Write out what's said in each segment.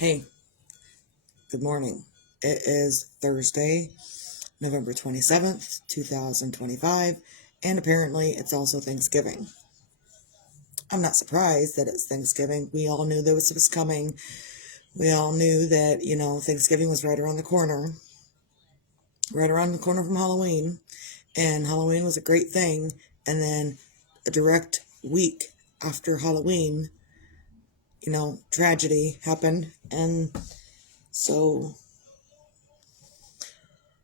Hey, good morning. It is Thursday, November 27th, 2025, and apparently it's also Thanksgiving. I'm not surprised that it's Thanksgiving. We all knew this was coming. We all knew that, Thanksgiving was right around the corner from Halloween, and Halloween was a great thing. And then a direct week after Halloween, tragedy happened. And so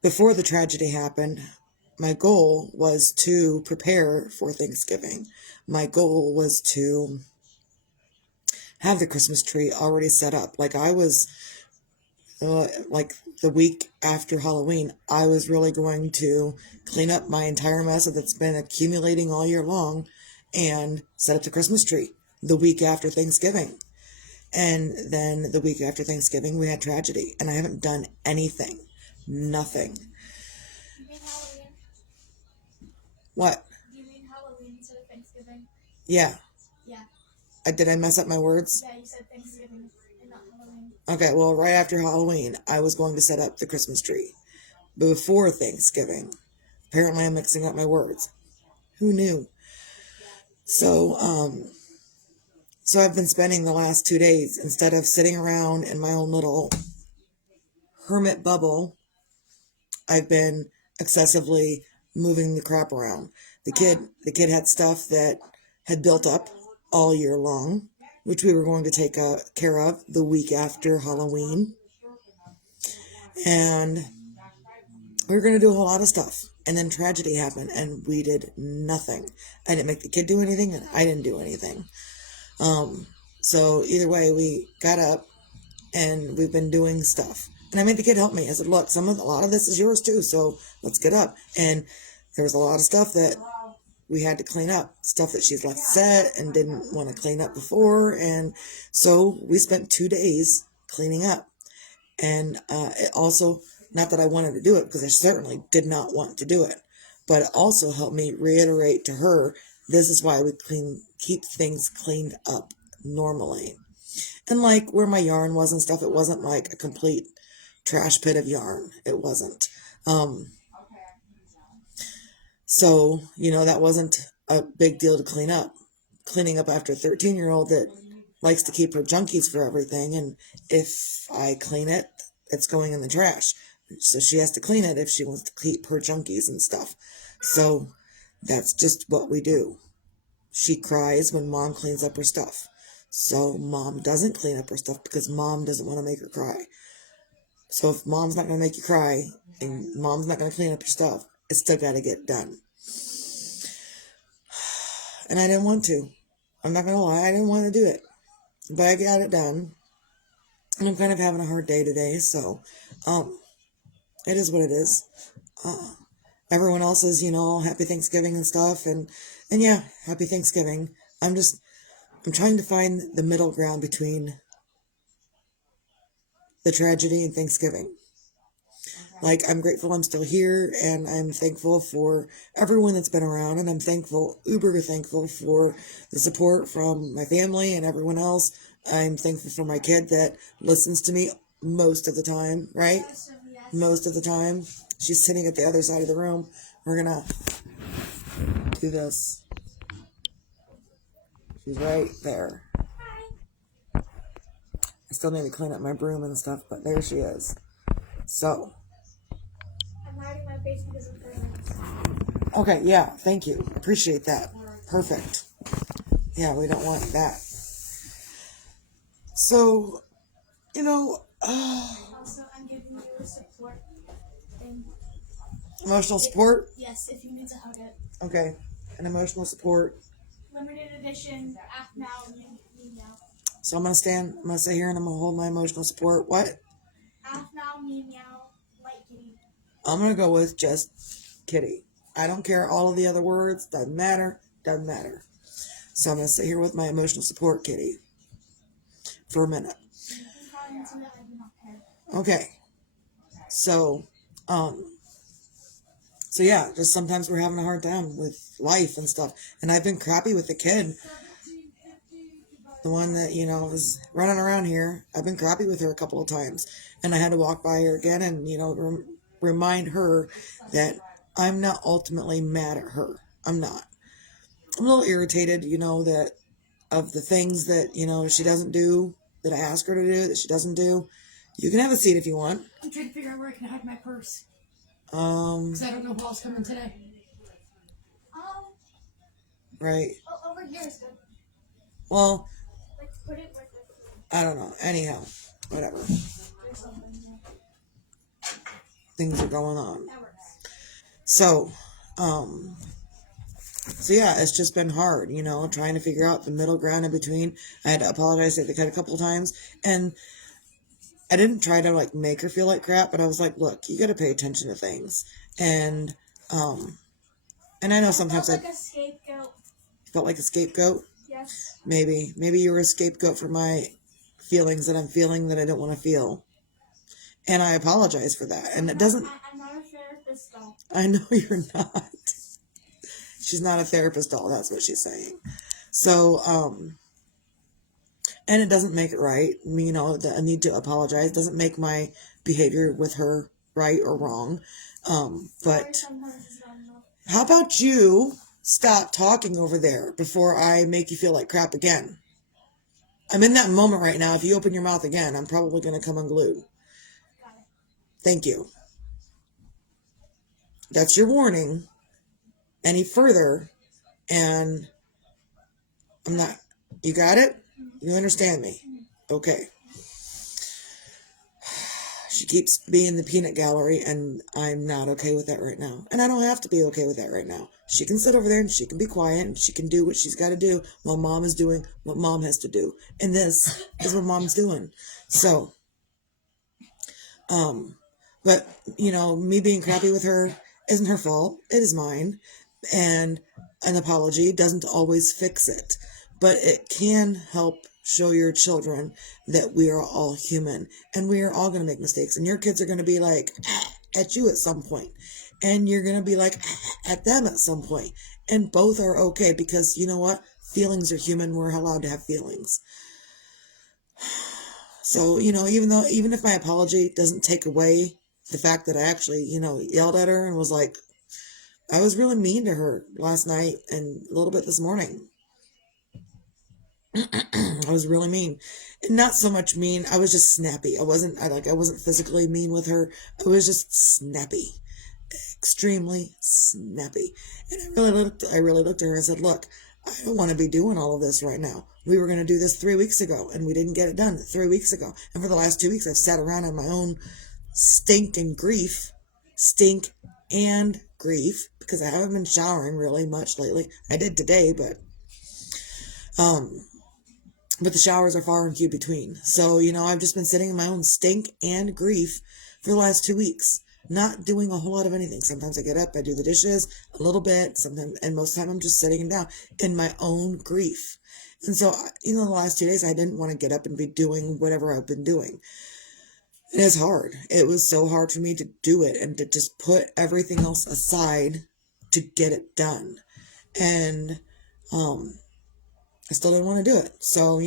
before the tragedy happened, my goal was to prepare for Thanksgiving. My goal was to have the Christmas tree already set up. Like the week after Halloween, I was really going to clean up my entire mess that's been accumulating all year long and set up the Christmas tree the week after Thanksgiving. And then the week after Thanksgiving, we had tragedy, and I haven't done anything. Nothing. You mean Halloween? What? Do you mean Halloween instead of Thanksgiving? Yeah. Yeah. Did I mess up my words? Yeah, you said Thanksgiving and not Halloween. Okay, well, right after Halloween, I was going to set up the Christmas tree. Before Thanksgiving. Apparently, I'm mixing up my words. Who knew? So, so I've been spending the last 2 days, instead of sitting around in my own little hermit bubble, I've been excessively moving the crap around. The kid had stuff that had built up all year long, which we were going to take care of the week after Halloween. And we were going to do a whole lot of stuff. And then tragedy happened, and we did nothing. I didn't make the kid do anything, and I didn't do anything. So either way, we got up, and we've been doing stuff. And I made the kid help me. I said, look, a lot of this is yours too, so let's get up. And there was a lot of stuff that we had to clean up. Stuff that she's left set and didn't want to clean up before. And so we spent 2 days cleaning up. And it also, not that I wanted to do it, because I certainly did not want to do it, but it also helped me reiterate to her, this is why we keep things cleaned up normally. And like where my yarn was and stuff, it wasn't like a complete trash pit of yarn. It wasn't. So, that wasn't a big deal to clean up. Cleaning up after a 13-year-old that likes to keep her junkies for everything, and if I clean it, it's going in the trash. So she has to clean it if she wants to keep her junkies and stuff. So that's just what we do. She cries when mom cleans up her stuff. So mom doesn't clean up her stuff because mom doesn't want to make her cry. So if mom's not going to make you cry and mom's not going to clean up your stuff, it's still got to get done. And I didn't want to. I'm not going to lie, I didn't want to do it. But I got it done. And I'm kind of having a hard day today, so it is what it is. Everyone else is, happy Thanksgiving and stuff, and yeah, happy Thanksgiving. I'm trying to find the middle ground between the tragedy and Thanksgiving. Like, I'm grateful I'm still here, and I'm thankful for everyone that's been around, and I'm uber thankful for the support from my family and everyone else. I'm thankful for my kid that listens to me most of the time, right? Most of the time. She's sitting at the other side of the room. We're gonna do this. She's right there. I still need to clean up my broom and stuff, but there she is. So. I'm hiding my face because of ferns. Okay, yeah, thank you. Appreciate that. Perfect. Yeah, we don't want that. So, Also, I'm giving you a support thing. Emotional support? Yes, if you need to hug it. Okay, an emotional support. Limited edition, act now, me now. So I'm going to sit here and I'm going to hold my emotional support. What? Act now, me meow, light kitty. I'm going to go with just kitty. I don't care all of the other words. Doesn't matter. So I'm going to sit here with my emotional support kitty for a minute. Okay. So yeah, just sometimes we're having a hard time with life and stuff. And I've been crappy with the kid the one that, is running around here. I've been crappy with her a couple of times, and I had to walk by her again and, remind her that I'm not ultimately mad at her. I'm not. I'm a little irritated, that of the things that, she doesn't do, that I ask her to do, that she doesn't do. You can have a seat if you want. I'm trying to figure out where I can hide my purse. Because I don't know who else coming today. Right. Over here is good. Well, Like, put it with it. I don't know. Anyhow, whatever. There's something here. Things are going on. That works. So yeah, it's just been hard, trying to figure out the middle ground in between. I had to apologize to the kid a couple of times, and I didn't try to like make her feel like crap, but I was like, look, you got to pay attention to things. And I know sometimes I felt like a scapegoat. felt like a scapegoat. Yes. Maybe you were a scapegoat for my feelings that I'm feeling that I don't want to feel. And I apologize for that. And it doesn't... I'm not a therapist, though. I know you're not. She's not a therapist doll, that's what she's saying. So, and it doesn't make it right. The I need to apologize. It doesn't make my behavior with her right or wrong. But how about you stop talking over there before I make you feel like crap again? I'm in that moment right now. If you open your mouth again, I'm probably going to come unglued. Thank you. That's your warning. Any further, and I'm not... You got it? You understand me? Okay. She keeps being the peanut gallery, and I'm not okay with that right now. And I don't have to be okay with that right now. She can sit over there, and she can be quiet, and she can do what she's got to do while Mom is doing what Mom has to do. And this is what Mom's doing. So, but, me being crappy with her isn't her fault. It is mine. And an apology doesn't always fix it. But it can help show your children that we are all human. And we are all going to make mistakes. And your kids are going to be like, at you at some point. And you're going to be like, at them at some point. And both are okay. Because you know what? Feelings are human. We're allowed to have feelings. So, even if my apology doesn't take away the fact that I actually, yelled at her and was like, I was really mean to her last night and a little bit this morning. I was really mean. And not so much mean, I was just snappy. I wasn't physically mean with her. I was just snappy. Extremely snappy. And I really looked at her and said, look, I don't want to be doing all of this right now. We were going to do this 3 weeks ago, and we didn't get it done 3 weeks ago. And for the last 2 weeks, I've sat around in my own stink and grief, because I haven't been showering really much lately. I did today, but the showers are far and few between. So, I've just been sitting in my own stink and grief for the last 2 weeks, not doing a whole lot of anything. Sometimes I get up, I do the dishes a little bit, sometimes, and most of the time I'm just sitting down in my own grief. And so, the last 2 days I didn't want to get up and be doing whatever I've been doing. And it's hard. It was so hard for me to do it and to just put everything else aside to get it done. And, I still didn't want to do it. So,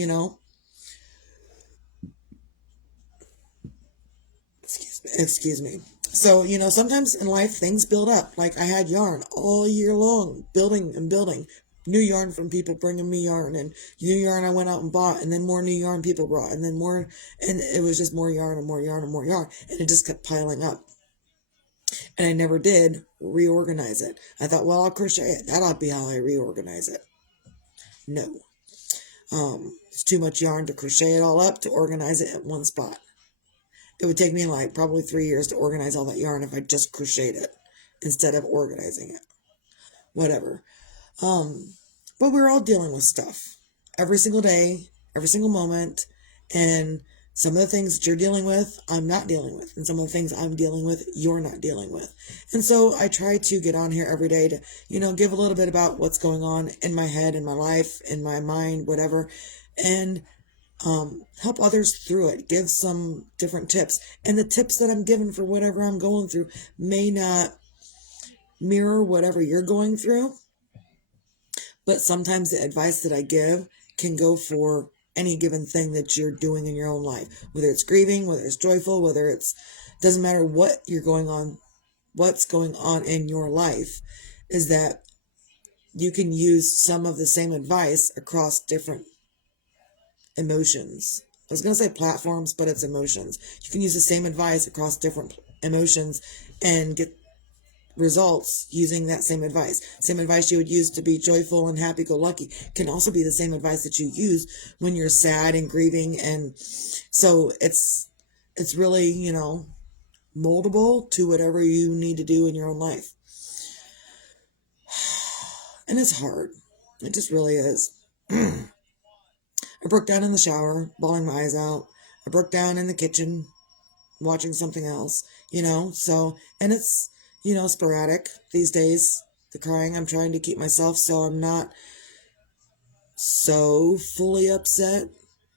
excuse me. So, sometimes in life things build up. Like I had yarn all year long, building and building. New yarn from people bringing me yarn, and new yarn I went out and bought, and then more new yarn people brought, and then more, and it was just more yarn and more yarn and more yarn, and it just kept piling up. And I never did reorganize it. I thought, well, I'll crochet it. That'll be how I reorganize it. No. It's too much yarn to crochet it all up to organize it at one spot. It would take me like probably 3 years to organize all that yarn if I just crocheted it instead of organizing it. Whatever. But we're all dealing with stuff every single day, every single moment. And some of the things that you're dealing with, I'm not dealing with. And some of the things I'm dealing with, you're not dealing with. And so I try to get on here every day to, give a little bit about what's going on in my head, in my life, in my mind, whatever. And help others through it. Give some different tips. And the tips that I'm giving for whatever I'm going through may not mirror whatever you're going through. But sometimes the advice that I give can go for any given thing that you're doing in your own life, whether it's grieving, whether it's joyful, whether it's, doesn't matter what what's going on in your life, is that you can use some of the same advice across different emotions. I was going to say platforms, but it's emotions. You can use the same advice across different emotions and get results using that same advice. Same advice you would use to be joyful and happy-go-lucky can also be the same advice that you use when you're sad and grieving. And so it's really, moldable to whatever you need to do in your own life. And it's hard. It just really is. I broke down in the shower, bawling my eyes out. I broke down in the kitchen, watching something else, so, and it's, sporadic these days, the crying. I'm trying to keep myself so I'm not so fully upset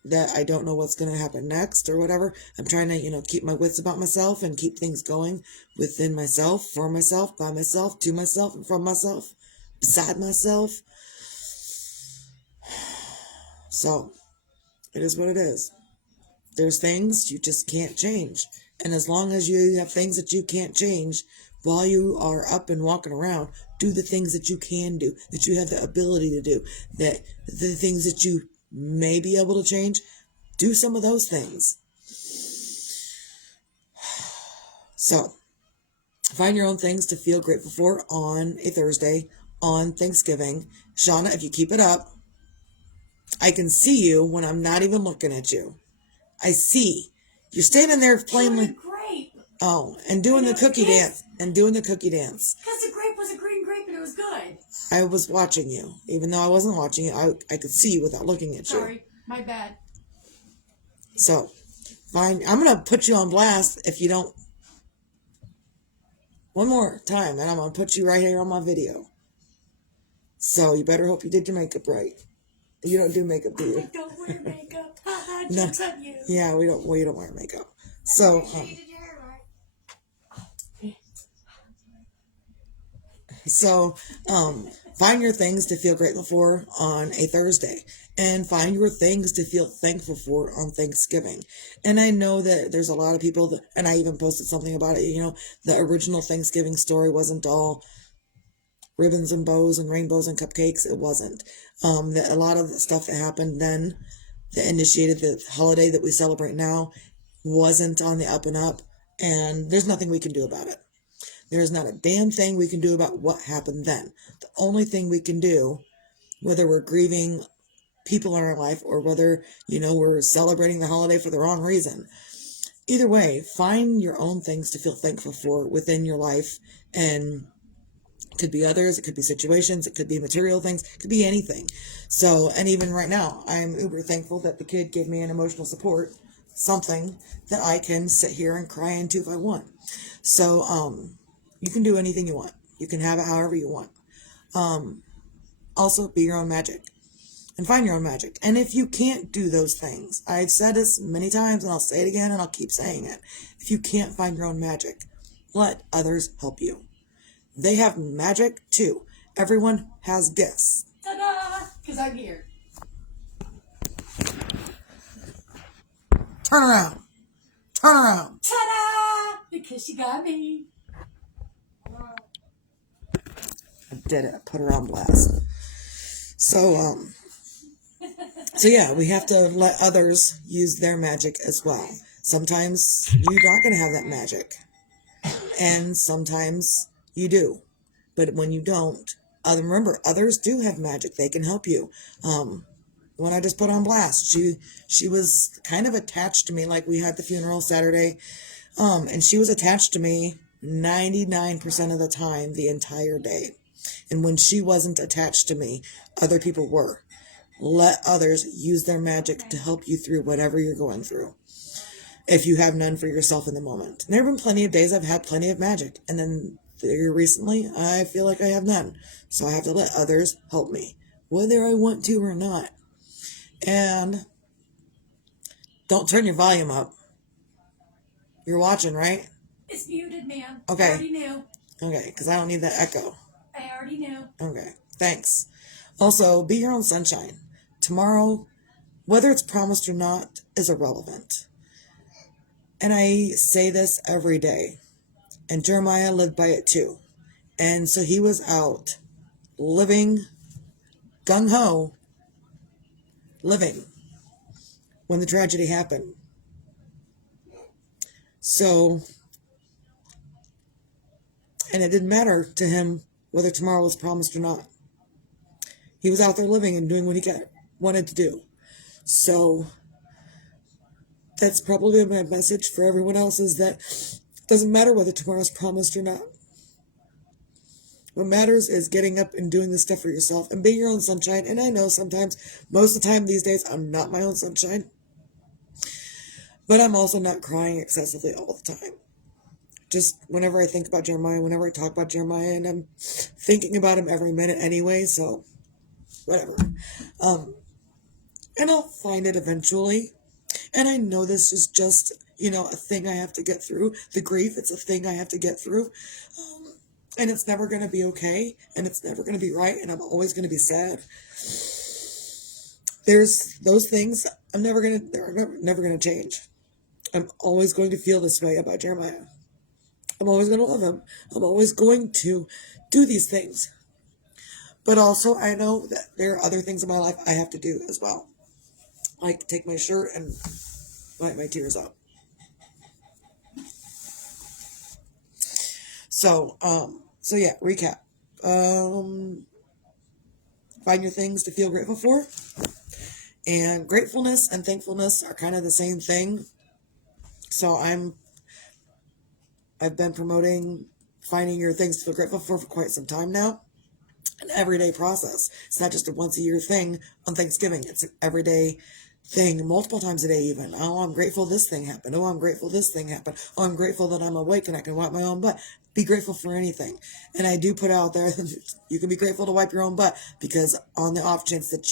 that I don't know what's going to happen next or whatever. I'm trying to, keep my wits about myself and keep things going within myself, for myself, by myself, to myself, and from myself, beside myself. So, it is what it is. There's things you just can't change. And as long as you have things that you can't change, while you are up and walking around, do the things that you can do, that you have the ability to do, that the things that you may be able to change, do some of those things. So, find your own things to feel grateful for on a Thursday, on Thanksgiving. Shauna, if you keep it up, I can see you when I'm not even looking at you. I see. You're standing there playing with... grape. Oh, and doing the cookie dance. And doing the cookie dance. Because the grape was a green grape and it was good. I was watching you. Even though I wasn't watching you, I could see you without looking at you. Sorry, my bad. So, fine. I'm going to put you on blast if you don't... One more time, and I'm going to put you right here on my video. So, you better hope you did your makeup right. You don't do makeup, do you? I don't wear makeup. Haha, No. jokes on you. Yeah, we don't wear makeup. So, You did your hair right. Find your things to feel grateful for on a Thursday, and find your things to feel thankful for on Thanksgiving. And I know that there's a lot of people that, and I even posted something about it, the original Thanksgiving story wasn't all ribbons and bows and rainbows and cupcakes. It wasn't. A lot of the stuff that happened then that initiated the holiday that we celebrate now wasn't on the up and up, and there's nothing we can do about it. There's not a damn thing we can do about what happened then. The only thing we can do, whether we're grieving people in our life or whether, we're celebrating the holiday for the wrong reason, either way, find your own things to feel thankful for within your life. And it could be others, it could be situations, it could be material things, it could be anything. So, and even right now, I'm uber thankful that the kid gave me an emotional support, something that I can sit here and cry into if I want. So, you can do anything you want. You can have it however you want. Also, be your own magic. And find your own magic. And if you can't do those things, I've said this many times and I'll say it again and I'll keep saying it. If you can't find your own magic, let others help you. They have magic too. Everyone has gifts. Ta-da! Because I'm here. Turn around. Turn around. Ta-da! Because she got me. I did it. I put her on blast. So yeah, we have to let others use their magic as well. Sometimes you're not going to have that magic. And sometimes you do. But when you don't, remember, others do have magic. They can help you. When I just put on blast, she was kind of attached to me, like we had the funeral Saturday. And she was attached to me 99% of the time, the entire day. And when she wasn't attached to me, other people were. Let others use their magic to help you through whatever you're going through, if you have none for yourself in the moment. And there have been plenty of days I've had plenty of magic, and then very recently I feel like I have none. So I have to let others help me, whether I want to or not. And don't turn your volume up. You're watching, right? It's muted, ma'am. Okay. I already knew. Okay, because I don't need that echo. I already knew. Okay, thanks. Also, be your own sunshine. Tomorrow, whether it's promised or not is irrelevant. And I say this every day. And Jeremiah lived by it too. And so he was out living gung-ho, living when the tragedy happened. So, and it didn't matter to him whether tomorrow was promised or not. He was out there living and doing what he wanted to do. So, that's probably my message for everyone else, is that it doesn't matter whether tomorrow's promised or not. What matters is getting up and doing this stuff for yourself and being your own sunshine. And I know sometimes, most of the time these days, I'm not my own sunshine. But I'm also not crying excessively all the time. Just whenever I think about Jeremiah, whenever I talk about Jeremiah, and I'm thinking about him every minute anyway, so whatever. And I'll find it eventually. And I know this is just, a thing I have to get through. The grief, it's a thing I have to get through. And it's never going to be okay. And it's never going to be right. And I'm always going to be sad. There's those things they're never going to change. I'm always going to feel this way about Jeremiah. I'm always going to love him. I'm always going to do these things. But also, I know that there are other things in my life I have to do as well. Like take my shirt and wipe my tears out. So yeah, recap. Find your things to feel grateful for. And gratefulness and thankfulness are kind of the same thing. So I've been promoting finding your things to feel grateful for quite some time now. An everyday process. It's not just a once a year thing on Thanksgiving. It's an everyday thing, multiple times a day even. Oh, I'm grateful this thing happened. Oh, I'm grateful this thing happened. Oh, I'm grateful that I'm awake and I can wipe my own butt. Be grateful for anything. And I do put out there, you can be grateful to wipe your own butt, because on the off chance that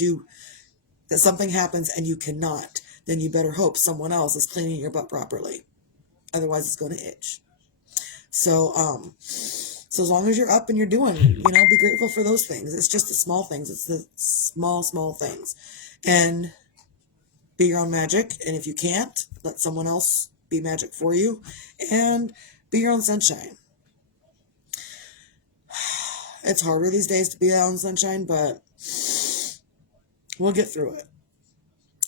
something happens and you cannot, then you better hope someone else is cleaning your butt properly. Otherwise it's going to itch. So as long as you're up and you're doing, be grateful for those things. It's just the small things. It's the small things. And be your own magic. And if you can't, let someone else be magic for you. And be your own sunshine. It's harder these days to be your own sunshine, but we'll get through it.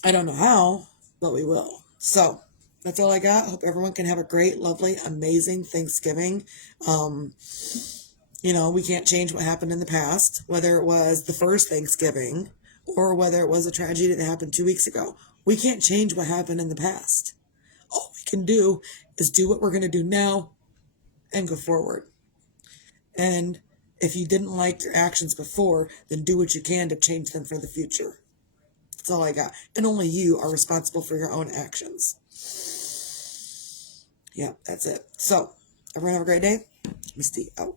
I don't know how, but we will. So that's all I got. Hope everyone can have a great, lovely, amazing Thanksgiving. We can't change what happened in the past, whether it was the first Thanksgiving or whether it was a tragedy that happened 2 weeks ago. We can't change what happened in the past. All we can do is do what we're going to do now and go forward. And if you didn't like your actions before, then do what you can to change them for the future. That's all I got. And only you are responsible for your own actions. Yeah, that's it. So, everyone have a great day. Misty out.